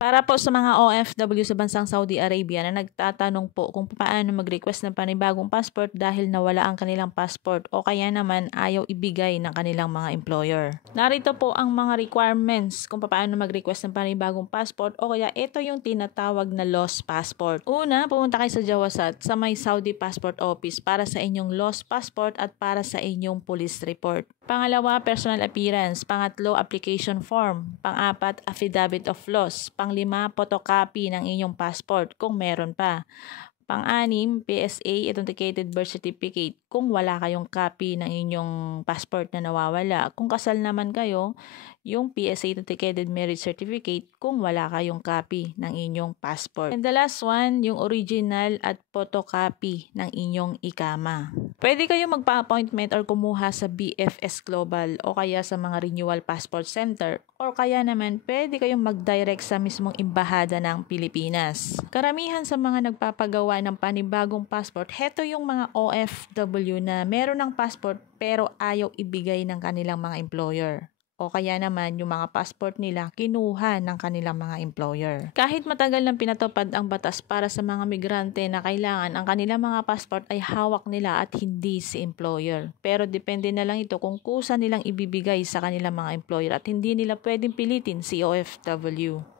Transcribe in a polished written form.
Para po sa mga OFW sa bansang Saudi Arabia na nagtatanong po kung paano mag-request ng panibagong passport dahil nawala ang kanilang passport o kaya naman ayaw ibigay ng kanilang mga employer. Narito po ang mga requirements kung paano mag-request ng panibagong passport o kaya ito yung tinatawag na lost passport. Una, pumunta kayo sa Jawazat sa may Saudi Passport Office para sa inyong lost passport at para sa inyong police report. Pangalawa, personal appearance. Pangatlo, application form. Pang-apat, affidavit of loss. Pang-lima, photocopy ng inyong passport kung meron pa. Pang-anim, PSA, authenticated birth certificate kung wala kayong copy ng inyong passport na nawawala. Kung kasal naman kayo, yung PSA authenticated marriage certificate kung wala kayong copy ng inyong passport. And the last one, yung original at photocopy ng inyong ikama. Pwede kayong magpa-appointment or kumuha sa BFS Global o kaya sa mga renewal passport center o kaya naman pwede kayong mag-direct sa mismong embahada ng Pilipinas. Karamihan sa mga nagpapagawa ng panibagong passport, heto yung mga OFW na meron ng passport pero ayaw ibigay ng kanilang mga employer. O kaya naman yung mga passport nila kinuha ng kanilang mga employer. Kahit matagal nang pinatupad ang batas para sa mga migrante na kailangan ang kanilang mga passport ay hawak nila at hindi si employer. Pero depende na lang ito kung kusa nilang ibibigay sa kanilang mga employer at hindi nila pwedeng pilitin si OFW.